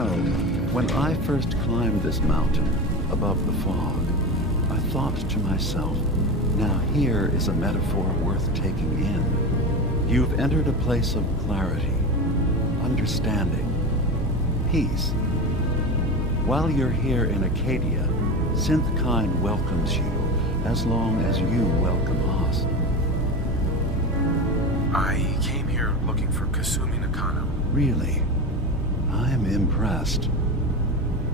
know, when I first climbed this mountain above the fog, I thought to myself, now here is a metaphor worth taking in. You've entered a place of clarity, understanding, peace. While you're here in Acadia, Synthkind welcomes you as long as you welcome us. I came here looking for Kasumi Nakano. Really? I'm impressed.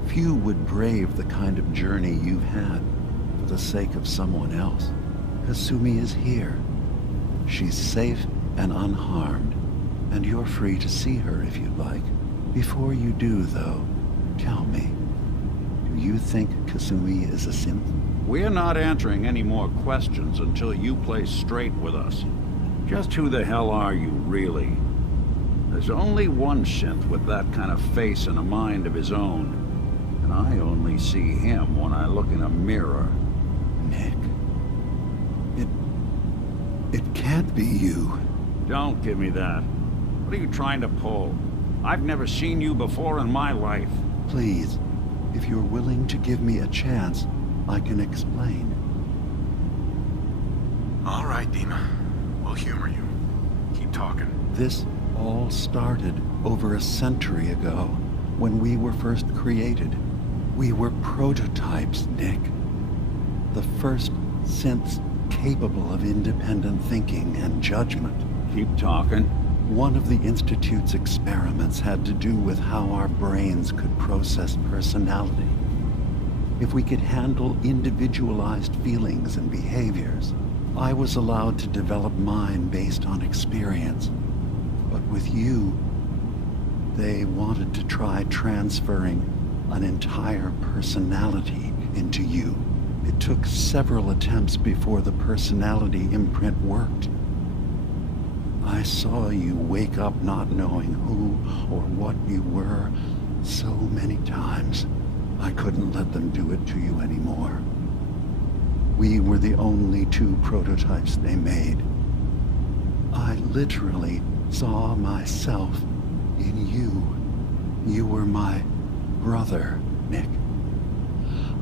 Few would brave the kind of journey you've had for the sake of someone else. Kasumi is here. She's safe and unharmed, and you're free to see her if you'd like. Before you do, though, tell me, do you think Kasumi is a synth? We're not answering any more questions until you play straight with us. Just who the hell are you, really? There's only one synth with that kind of face and a mind of his own. And I only see him when I look in a mirror. Nick. It can't be you. Don't give me that. What are you trying to pull? I've never seen you before in my life. Please, if you're willing to give me a chance, I can explain. All right, Dima. We'll humor you. Keep talking. This all started over a century ago, when we were first created. We were prototypes, Nick. The first synths capable of independent thinking and judgment. Keep talking. One of the Institute's experiments had to do with how our brains could process personality. If we could handle individualized feelings and behaviors, I was allowed to develop mine based on experience. But with you, they wanted to try transferring an entire personality into you. It took several attempts before the personality imprint worked. I saw you wake up not knowing who or what you were so many times. I couldn't let them do it to you anymore. We were the only two prototypes they made. I literally saw myself in you. You were my brother, Nick.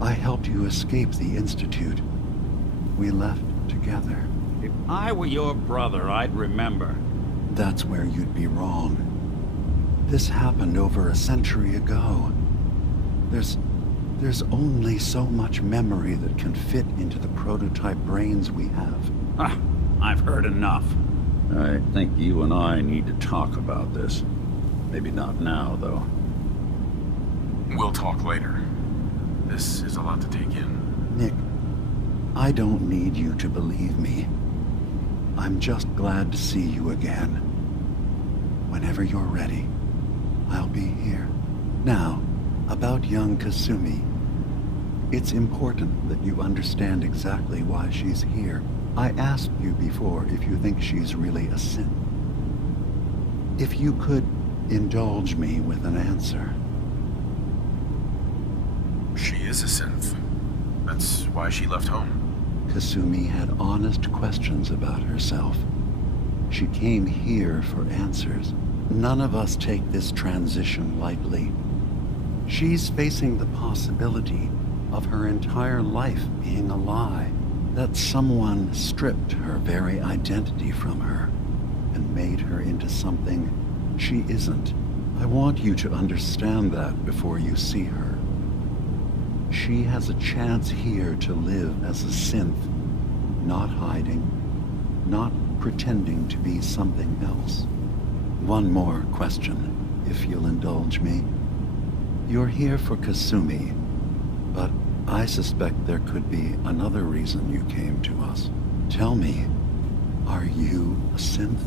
I helped you escape the Institute. We left together. If I were your brother, I'd remember. That's where you'd be wrong. This happened over a century ago. There's only so much memory that can fit into the prototype brains we have. Ah, I've heard enough. I think you and I need to talk about this. Maybe not now, though. We'll talk later. This is a lot to take in. Nick, I don't need you to believe me. I'm just glad to see you again. Whenever you're ready, I'll be here. Now, about young Kasumi. It's important that you understand exactly why she's here. I asked you before if you think she's really a synth. If you could indulge me with an answer. She is a synth. That's why she left home. Kasumi had honest questions about herself. She came here for answers. None of us take this transition lightly. She's facing the possibility of her entire life being a lie, that someone stripped her very identity from her and made her into something she isn't. I want you to understand that before you see her. She has a chance here to live as a synth, not hiding, not pretending to be something else. One more question, if you'll indulge me. You're here for Kasumi, but I suspect there could be another reason you came to us. Tell me, are you a synth?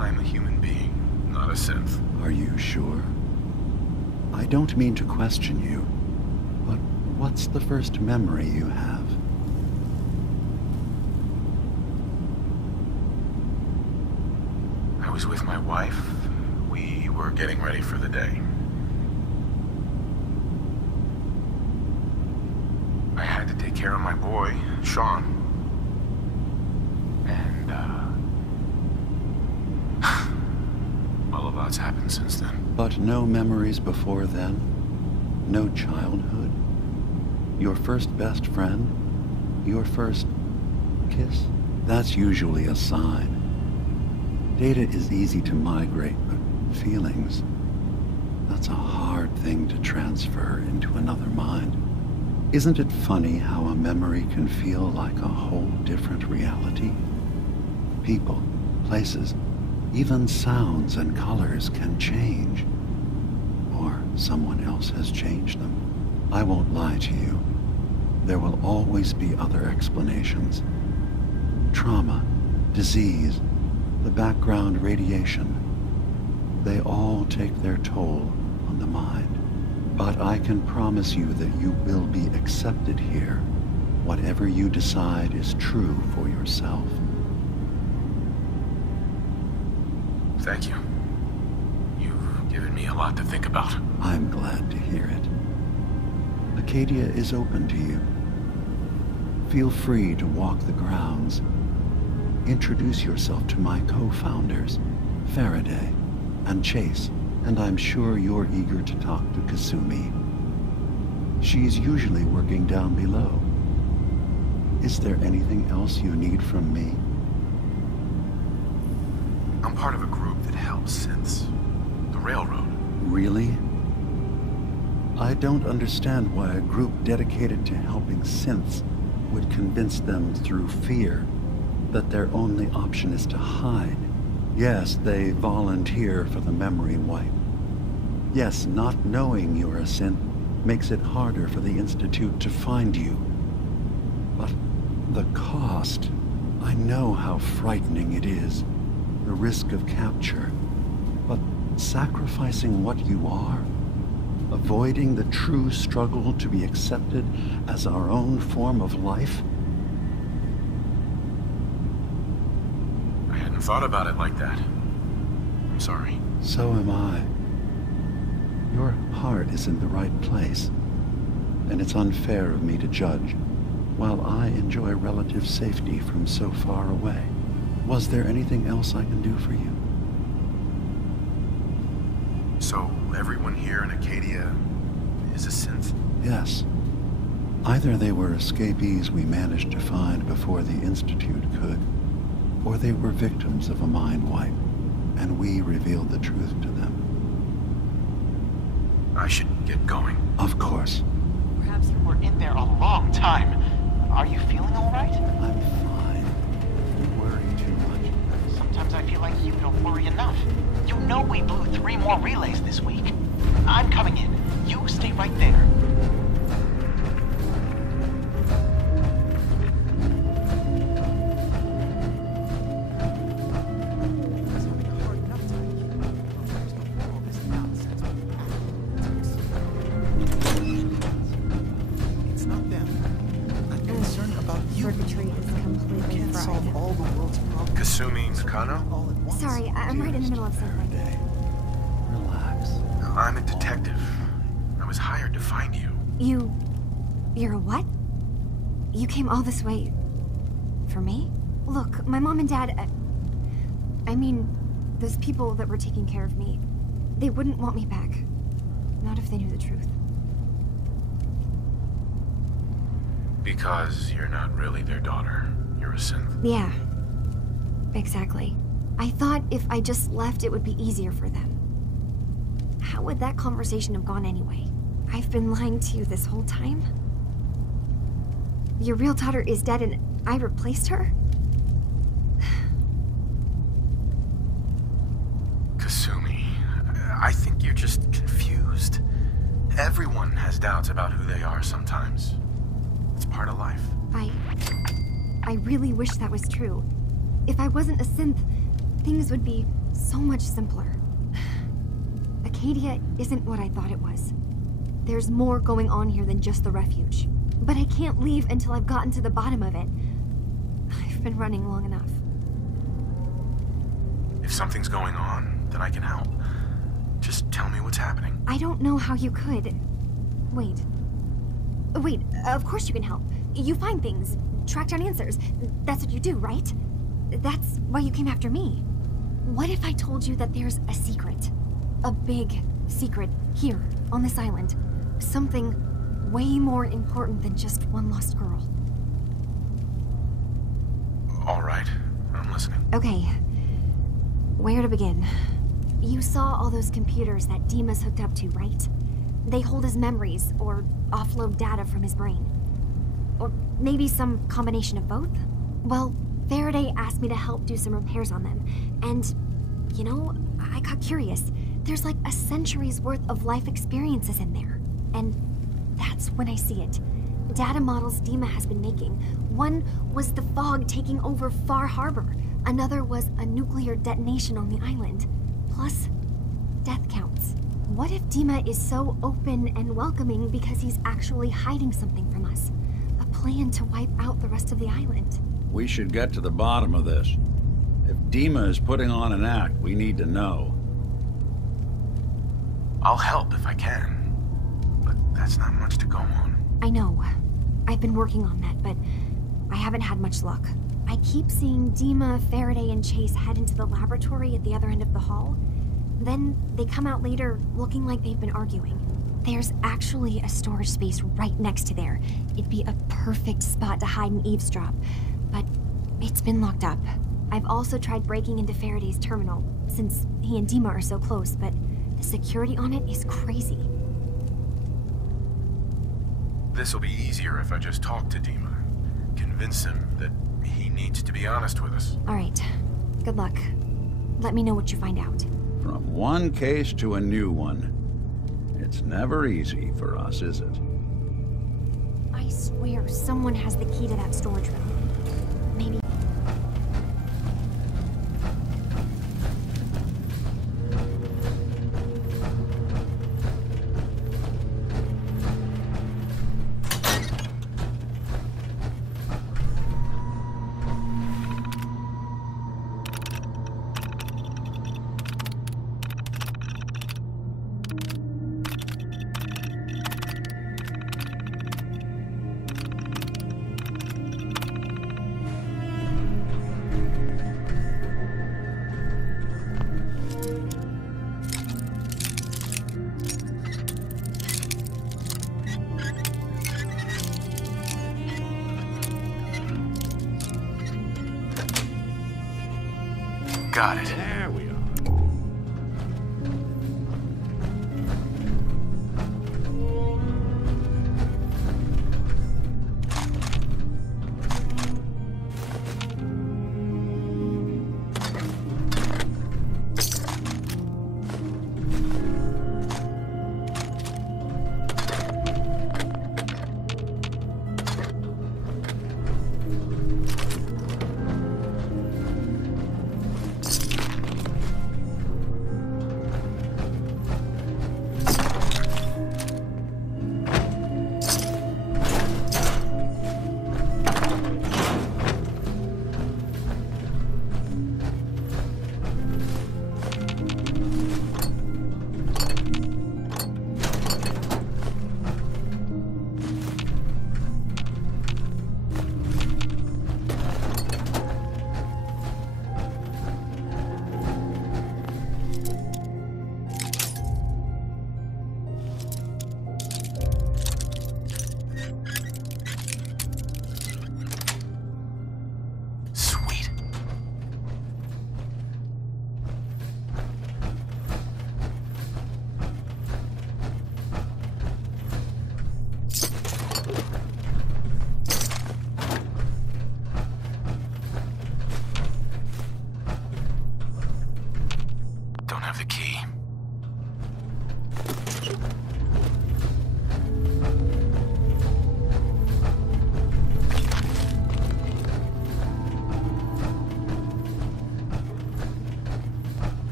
I'm a human being, not a synth. Are you sure? I don't mean to question you, but what's the first memory you have? I was with my wife. We were getting ready for the day. I had to take care of my boy, Sean. And, well, about happened since then. But no memories before then? No childhood? Your first best friend? Your first kiss? That's usually a sign. Data is easy to migrate, but feelings, that's a hard thing to transfer into another mind. Isn't it funny how a memory can feel like a whole different reality? People, places, even sounds and colors can change. Or someone else has changed them. I won't lie to you. There will always be other explanations. Trauma, disease, the background radiation. They all take their toll on the mind. But I can promise you that you will be accepted here, whatever you decide is true for yourself. Thank you. You've given me a lot to think about. I'm glad to hear it. Acadia is open to you. Feel free to walk the grounds. Introduce yourself to my co-founders, Faraday and Chase, and I'm sure you're eager to talk to Kasumi. She's usually working down below. Is there anything else you need from me? I'm part of a group that helps synths. The Railroad. Really? I don't understand why a group dedicated to helping synths would convince them through fear that their only option is to hide. Yes, they volunteer for the memory wipe. Yes, not knowing you're a synth makes it harder for the Institute to find you. But the cost, I know how frightening it is. The risk of capture. But sacrificing what you are, avoiding the true struggle to be accepted as our own form of life? I hadn't thought about it like that. I'm sorry. So am I. Your heart is in the right place, and it's unfair of me to judge, while I enjoy relative safety from so far away. Was there anything else I can do for you? So, everyone here in Acadia is a synth? Yes. Either they were escapees we managed to find before the Institute could, or they were victims of a mind wipe, and we revealed the truth to them. I should get going. Of course. Perhaps you were in there a long time. Are you feeling all right? I'm fine. You worry too much. Sometimes I feel like you don't worry enough. You know we blew 3 more relays this week. I'm coming in. You stay right there. Kasumi Nakano? Sorry, I'm right in the middle of something. Relax. I'm a detective. I was hired to find you. You're a what? You came all this way... for me? Look, my mom and dad... I mean, those people that were taking care of me, they wouldn't want me back. Not if they knew the truth. Because you're not really their daughter. You're a synth. Yeah. Exactly. I thought if I just left, it would be easier for them. How would that conversation have gone anyway? I've been lying to you this whole time? Your real daughter is dead and I replaced her? Kasumi, I think you're just confused. Everyone has doubts about who they are sometimes. It's part of life. I really wish that was true. If I wasn't a synth, things would be so much simpler. Acadia isn't what I thought it was. There's more going on here than just the refuge. But I can't leave until I've gotten to the bottom of it. I've been running long enough. If something's going on, then I can help. Just tell me what's happening. I don't know how you could. Wait. Wait, of course you can help. You find things, track down answers. That's what you do, right? That's why you came after me. What if I told you that there's a secret? a big secret here, on this island. Something way more important than just one lost girl. All right, I'm listening. Okay, where to begin? You saw all those computers that Dima's hooked up to, right? They hold his memories, or offload data from his brain. Or maybe some combination of both? Well, Faraday asked me to help do some repairs on them, and, you know, I got curious. There's like a century's worth of life experiences in there. And that's when I see it. Data models Dima has been making. One was the fog taking over Far Harbor. Another was a nuclear detonation on the island. Plus, death counts. What if Dima is so open and welcoming because he's actually hiding something from us? A plan to wipe out the rest of the island. We should get to the bottom of this. If Dima is putting on an act, we need to know. I'll help if I can, but that's not much to go on. I know. I've been working on that, but I haven't had much luck. I keep seeing Dima, Faraday, and Chase head into the laboratory at the other end of the hall. Then they come out later looking like they've been arguing. There's actually a storage space right next to there. It'd be a perfect spot to hide and eavesdrop, but it's been locked up. I've also tried breaking into Faraday's terminal, since he and Dima are so close, but the security on it is crazy. This'll be easier if I just talk to Dima. Convince him that he needs to be honest with us. All right. Good luck. Let me know what you find out. From one case to a new one. It's never easy for us, is it? I swear someone has the key to that storage room. Maybe... Got it. There we are.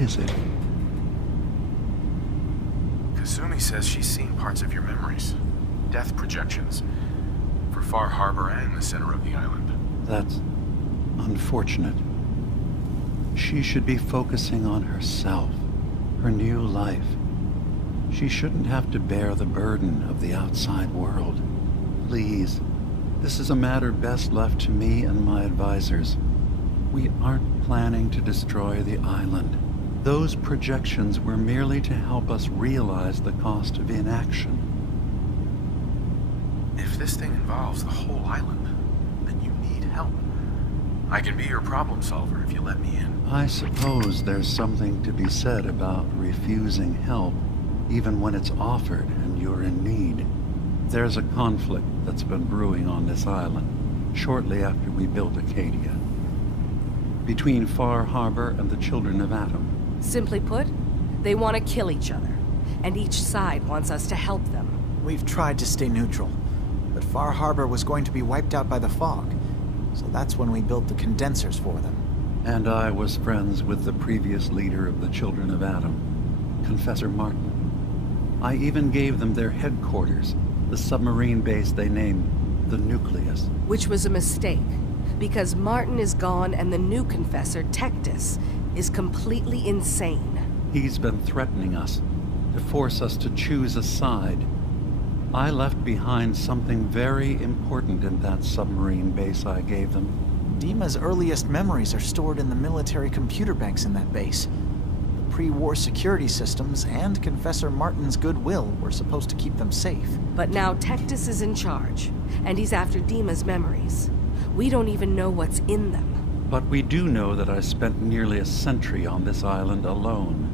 is it? Kasumi says she's seen parts of your memories. Death projections. For Far Harbor and the center of the island. That's unfortunate. She should be focusing on herself, her new life. She shouldn't have to bear the burden of the outside world. Please, this is a matter best left to me and my advisors. We aren't planning to destroy the island. Those projections were merely to help us realize the cost of inaction. If this thing involves the whole island, then you need help. I can be your problem solver if you let me in. I suppose there's something to be said about refusing help, even when it's offered and you're in need. There's a conflict that's been brewing on this island, shortly after we built Acadia, between Far Harbor and the Children of Atom. Simply put, they want to kill each other, and each side wants us to help them. We've tried to stay neutral, but Far Harbor was going to be wiped out by the fog, so that's when we built the condensers for them. And I was friends with the previous leader of the Children of Atom, Confessor Martin. I even gave them their headquarters, the submarine base they named the Nucleus. Which was a mistake, because Martin is gone and the new Confessor, Tectus, is completely insane. He's been threatening us, to force us to choose a side. I left behind something very important in that submarine base I gave them. Dima's earliest memories are stored in the military computer banks in that base. The pre-war security systems and Confessor Martin's goodwill were supposed to keep them safe. But now Tectus is in charge, and he's after Dima's memories. We don't even know what's in them. But we do know that I spent nearly a century on this island alone.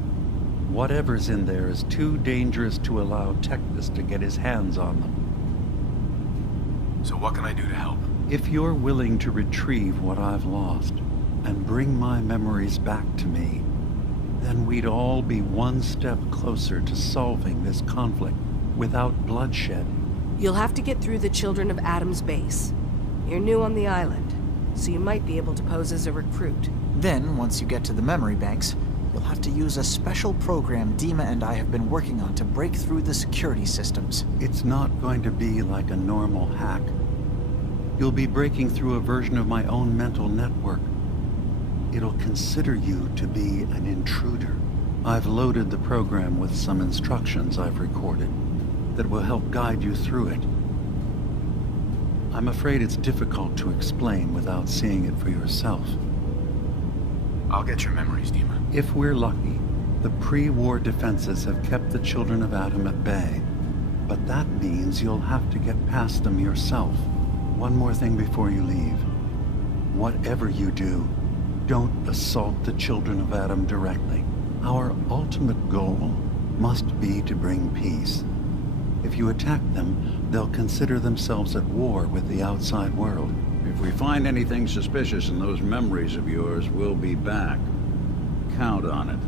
Whatever's in there is too dangerous to allow Tectus to get his hands on them. So what can I do to help? If you're willing to retrieve what I've lost and bring my memories back to me, then we'd all be one step closer to solving this conflict without bloodshed. You'll have to get through the Children of Atom's base. You're new on the island, so you might be able to pose as a recruit. Then, once you get to the memory banks, you'll have to use a special program Dima and I have been working on to break through the security systems. It's not going to be like a normal hack. You'll be breaking through a version of my own mental network. It'll consider you to be an intruder. I've loaded the program with some instructions I've recorded that will help guide you through it. I'm afraid it's difficult to explain without seeing it for yourself. I'll get your memories, Dima. If we're lucky, the pre-war defenses have kept the Children of Atom at bay. But that means you'll have to get past them yourself. One more thing before you leave. Whatever you do, don't assault the Children of Atom directly. Our ultimate goal must be to bring peace. If you attack them, they'll consider themselves at war with the outside world. If we find anything suspicious in those memories of yours, we'll be back. Count on it.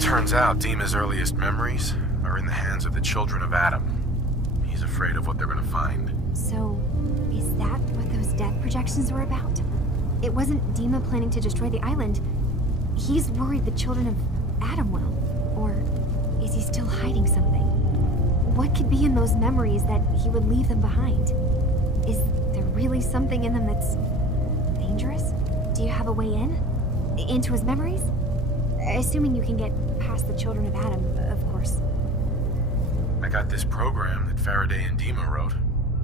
Turns out Dima's earliest memories are in the hands of the Children of Atom. He's afraid of what they're gonna find. So, is that what those death projections were about? It wasn't Dima planning to destroy the island. He's worried the Children of Atom will. Or is he still hiding something? What could be in those memories that he would leave them behind? Is there really something in them that's dangerous? Do you have a way in? Into his memories? Assuming you can get past the Children of Atom, of course. I got this program that Faraday and Dima wrote.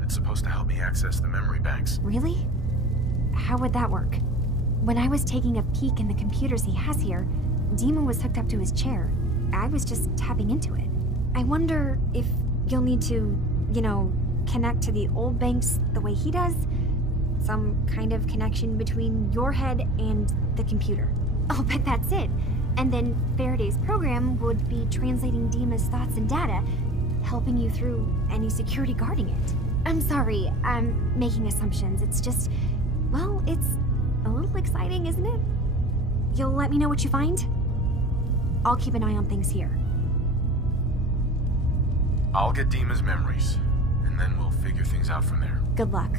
It's supposed to help me access the memory banks. Really? How would that work? When I was taking a peek in the computers he has here, Dima was hooked up to his chair. I was just tapping into it. I wonder if you'll need to, connect to the old banks the way he does? Some kind of connection between your head and the computer. I'll bet that's it. And then Faraday's program would be translating Dima's thoughts and data, helping you through any security guarding it. I'm sorry, I'm making assumptions. It's just, well, it's a little exciting, isn't it? You'll let me know what you find? I'll keep an eye on things here. I'll get Dima's memories, and then we'll figure things out from there. Good luck.